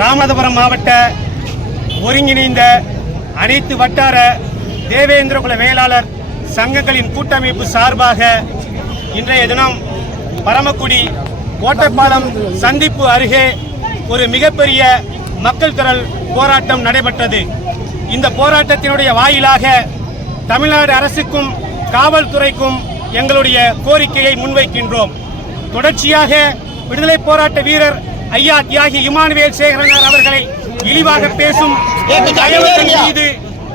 ராமநாதபுரம் மாவட்ட ஒருங்கிணைந்த அனைத்து வட்டார தேவேந்திரகுல வேளாளர் சங்கங்களின் கூட்டமைப்பு சார்பாக இன்றைய தினம் பரமக்குடி கோட்டைப்பாலம் சந்திப்பு அருகே ஒரு மிகப்பெரிய மக்கள் திரள் போராட்டம் நடைபெற்றது. இந்த போராட்டத்தினுடைய வாயிலாக தமிழ்நாடு அரசுக்கும் காவல்துறைக்கும் எங்களுடைய கோரிக்கையை முன்வைக்கின்றோம். தொடர்ச்சியாக விடுதலை போராட்ட வீரர் ஐயா தியாகி இமானுவேல் சேகரனார் அவர்களை இழிவாக பேசும் தலைவர்கள் மீது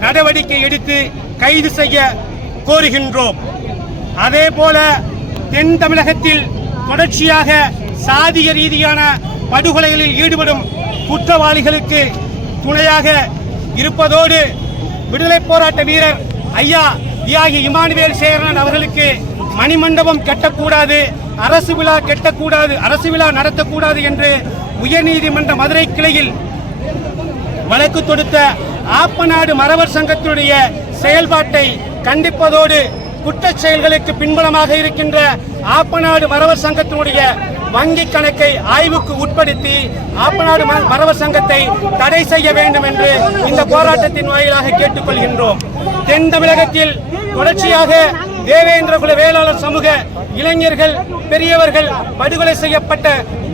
நடவடிக்கை எடுத்து கைது செய்ய கோருகின்றோம். அதே போல தென் தமிழகத்தில் தொடர்ச்சியாக சாதிய ரீதியான படுகொலைகளில் ஈடுபடும் குற்றவாளிகளுக்கு துணையாக இருப்பதோடு விடுதலை போராட்ட வீரர் ஐயா தியாகி இமானுவேல் சேகரன் அவர்களுக்கு மணிமண்டபம் கட்டக்கூடாது, அரசு விழா கட்டக்கூடாது, அரசு விழா நடத்தக்கூடாது என்று உயர்நீதிமன்ற மதுரை கிளையில் வழக்கு தொடுத்த ஆப்பநாடு மறவர் சங்கத்தினுடைய செயல்பாட்டை கண்டிப்பதோடு குற்றச் செயல்களுக்கு பின்புலமாக இருக்கின்ற ஆப்பநாடு மறவர் சங்கத்தினுடைய வங்கி கணக்கை ஆய்வுக்கு உட்படுத்தி ஆப்பநாடு மறவர் சங்கத்தை தடை செய்ய வேண்டும் என்று இந்த போராட்டத்தின் வாயிலாக கேட்டுக்கொள்கின்றோம். தென் தமிழகத்தில் தொடர்ச்சியாக தேவேந்திரகுல வேளாளர் சமூக இளைஞர்கள் பெரியவர்கள் படுகொலை செய்யப்பட்ட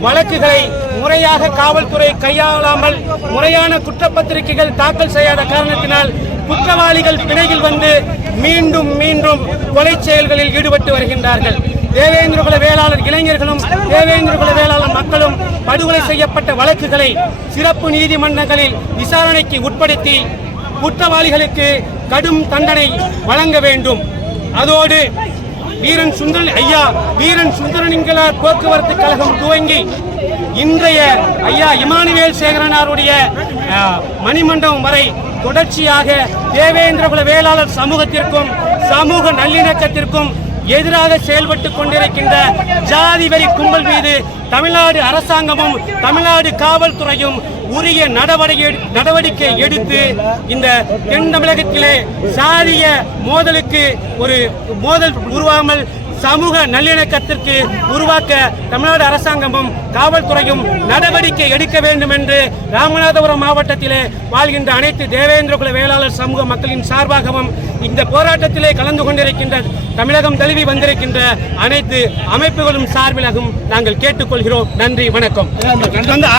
வழக்குகளை முறையாக காவல்துறை கையாளாமல் முறையான குற்றப்பத்திரிகைகள் தாக்கல் செய்யாத காரணத்தினால் குற்றவாளிகள் பிணையில் வந்து மீண்டும் மீண்டும் கொலை செயல்களில் ஈடுபட்டு வருகின்றார்கள். தேவேந்திரகுல வேளாளர் இளைஞர்களும் தேவேந்திரகுல வேளாளர் மக்களும் படுகொலை செய்யப்பட்ட வழக்குகளை சிறப்பு நீதிமன்றங்களில் விசாரணைக்கு உட்படுத்தி குற்றவாளிகளுக்கு கடும் தண்டனை வழங்க வேண்டும். அதோடு வீரன் சுந்தரலிங்கனார் போக்குவரத்து கழகம் துவங்கி இன்றைய ஐயா இமானுவேல் சேகரனாருடைய மணிமண்டபம் வரை தொடர்ச்சியாக தேவேந்திரகுல வேளாளர் சமூகத்திற்கும் சமூக நல்லிணக்கத்திற்கும் எதிராக செயல்பட்டுக் கொண்டிருக்கின்ற ஜாதி வெறி கும்பல் மீது தமிழ்நாடு அரசாங்கமும் தமிழ்நாடு காவல்துறையும் உரிய நடவடிக்கை எடுத்து இந்த தென் தமிழகத்திலே சாதிய மோதலுக்கு ஒரு மோதல் உருவாமல் சமூக நல்லிணக்கத்திற்கு உருவாக்க தமிழ்நாடு அரசாங்கமும் காவல்துறையும் நடவடிக்கை எடுக்க வேண்டும் என்று ராமநாதபுரம் மாவட்டத்திலே வாழ்கின்ற அனைத்து தேவேந்திரகுல வேளாளர் சமூக மக்களின் சார்பாகவும் இந்த போராட்டத்திலே கலந்து கொண்டிருக்கின்ற தமிழகம் தழுவி வந்திருக்கின்ற அனைத்து அமைப்புகளும் சார்பிலாகவும் நாங்கள் கேட்டுக்கொள்கிறோம். நன்றி, வணக்கம்.